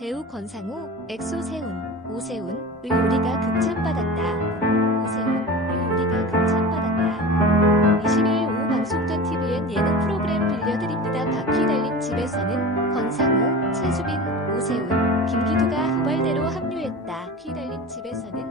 배우 권상우, 엑소 세운, 오세훈 의 요리가 극찬받았다. 오세훈 의 요리가 극찬받았다. 20일 오후 방송된 TVN 예능 프로그램 빌려드립니다. 바퀴 달린 집에서는 권상우, 최수빈, 오세훈, 김기두가 후발대로 합류했다. 바퀴 달린 집에서는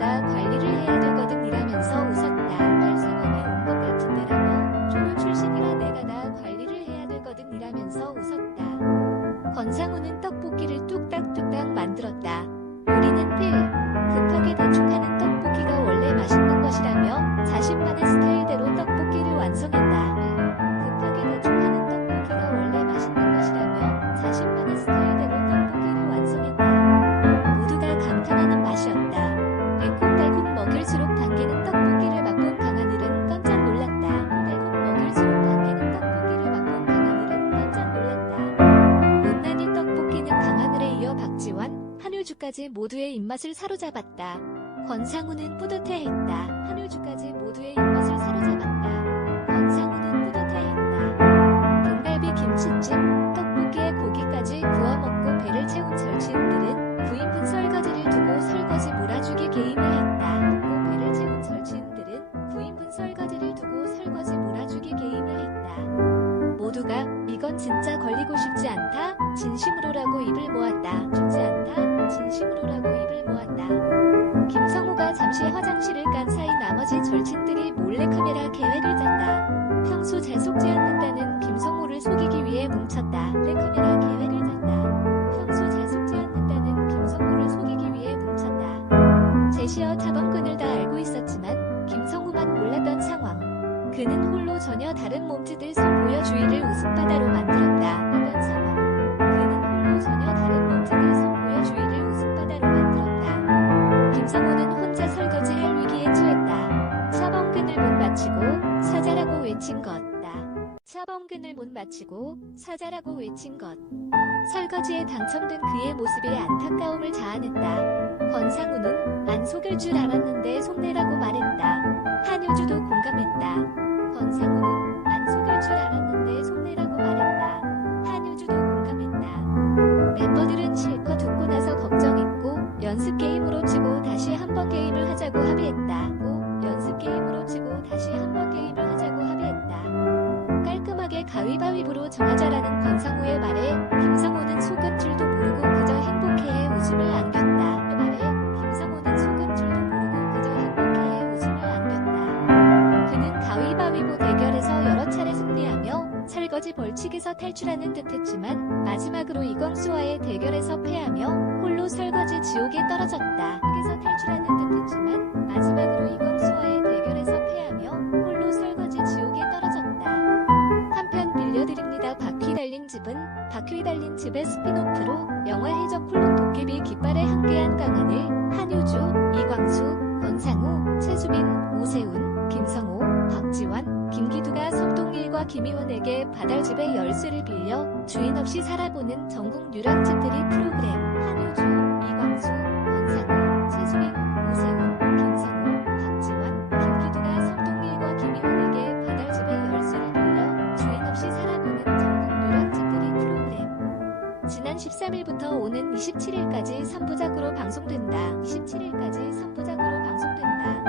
출신이라 내가 다 관리를 해야 되거든 이라면서 웃었다. 할 상황이 온 것 같은데라며 조교 출신이라 내가 다 관리를 해야 되거든 이라면서 웃었다. 권상우는 떡볶이를 뚝딱뚝딱 만들었다. 요리는 필. 급하게 대충 하는 한효주까지 모두의 입맛을 사로잡았다. 권상우는 뿌듯해했다. 한효주까지 모두의 입맛을 사로잡았다. 이건 진짜 걸리고 싶지 않다. 진심으로라고 입을 모았다. 쉽지 않다. 진심으로라고 입을 모았다. 김성우가 잠시 화장실을 간 사이 나머지 절친들이 몰래카메라 계획을 짰다. 평소 잘 속지 않는다는 김성우를 속이기 위해 뭉쳤다. 몰래카메라 계획을 짰다. 평소 잘 속지 않는다는 김성우를 속이기 위해 뭉쳤다. 제시어 타범근을 다 알고 있었지만 김성우만 몰랐던 상황. 그는 홀로 전혀 다른 몸짓을 선 보여 주위를 웃음바다로 만들었다. 이런 상황. 그는 홀로 전혀 다른 몸짓을 선보여 주위를 웃음바다로 만들었다. 김성우는 혼자 설거지할 위기에 처했다. 차범근을 못 마치고 사자라고 외친 것. 차범근을 못 마치고 사자라고 외친 것. 설거지에 당첨된 그의 모습에 안타까움을 자아냈다. 권상우는 안 속을 줄 알았는데 속내라고 말했다. 한효주도 공감했다. 권상 설거지 벌칙에서 탈출하는 듯했지만 마지막으로 이광수와의 대결에서 패하며 홀로 설거지 지옥에 떨어졌다. 에서 탈출하는 듯했지만 마지막으로 이광수와의 대결에서 패하며 홀로 설거지 지옥에 떨어졌다. 한편 빌려드립니다. 바퀴 달린 집은 바퀴 달린 집의 스피노 김희원에게 바달집의 열쇠를 빌려 주인 없이 살아보는 전국 유랑집들이 프로그램 한효주, 이광수, 권상우, 최수빈, 오세훈, 김성호, 박지원, 김기두가 성동일과 김희원에게 바달집의 열쇠를 빌려 주인 없이 살아보는 전국 유랑집들이 프로그램 지난 13일부터 오는 27일까지 3부작으로 방송된다. 27일까지 3부작으로 방송된다.